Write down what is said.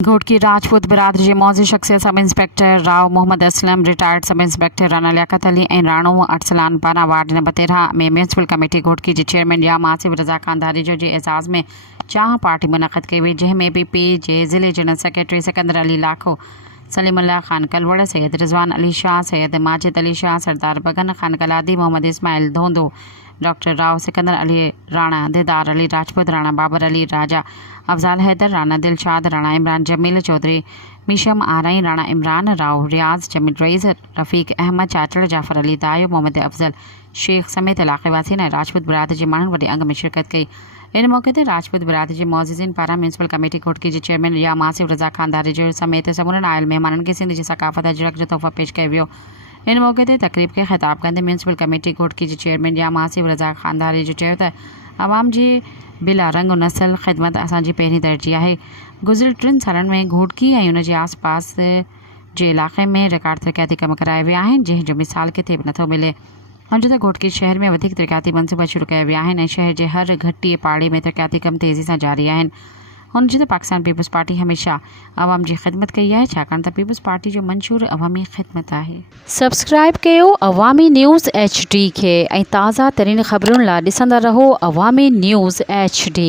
घोटकी राजपूत बिरादरी जे मौज़ी शख्सियत sub inspector Rao Mohammad Aslam, retired sub inspector Rana Liaqat Ali ऐं राणो अरसलान पारां वार्ड नंबर 13 में म्यूनसिपल कमेटी घोटकी जे चेयरमैन या आसिफ रज़ा ख़ान धारीजो जे एज़ाज़ में चाह पार्टी मुनक़द कई वई, जंहिंमें पी जे ज़िले जनरल सेक्रेटरी सिकंदर अली लाखो, सलीमुल्लाह ख़ान कलवड़, सैयद रिज़वान अली शाह, सैयद माजिद अली शाह, सरदार बगन ख़ान कलादी, मोहम्मद इस्माइल धोंदो, डॉक्टर राव, सिकंदर अली राणा, दिदार अली राजपूत, राणा बाबर अली राजा, अफजाल हैदर, राणा दिलशाद, राणा इमरान जमील चौधरी, मीशम आरई, राणा इमरान राव, रियाज जमील रईस, रफ़ीक अहमद चाचड़, जाफ़र अली दायो, मोहम्मद अफजल शेख समेत इलाक़े वासी ने राजपूत बिरादरी जे माण्हुनि वॾे अंग में शिरकत कई। इन मौक़े ते राजपूत बिरादरी जे मौज़िज़िन पारां म्यूनसिपल कमेटी घोटकी जे चेयरमैन या आसिफ रज़ा ख़ान धारीजो समेत समूरनि आयल महिमाननि खे सिंध जी सक़ाफ़त अजरक जो तोहफ़ा पेश कयो वियो। इन मौक़े ते तक़रीब खे ख़िताब कंदे म्यूनसिपल कमेटी घोटकी जे चेयरमैन या आसिफ रज़ा ख़ान धारीजो चयो त आवाम जी बिला रंग नस्ल ख़िदमत असांजी पहिरीं तरजीह आहे। गुज़िरियल 3 सालनि में घोटकी ऐं उन जे आस पास जे इलाक़े में रिकॉर्ड तरक़ियाती कम कराए विया आहिनि, जंहिंजो मिसाल किथे बि नथो मिले। हंज त घोटकी शहर में वधीक तरक़ियाती मनसूबा शुरू कया विया आहिनि ऐं शहर जे हर घटीअ पाड़े में तरक़ियाती कम तेज़ी सां जारी आहिनि। हुन चयो त पाकिस्तान पीपल्स पार्टी हमेशह आवाम जी ख़िदमत कई आहे, छाकाणि त पीपल्स पार्टी जो मंशूर अवामी ख़िदमत आहे। सब्सक्राइब कयो अवामी न्यूज़ HD खे ऐं ताज़ा तरीन ख़बरुनि लाइ ॾिसंदा रहो अवामी न्यूज़ HD।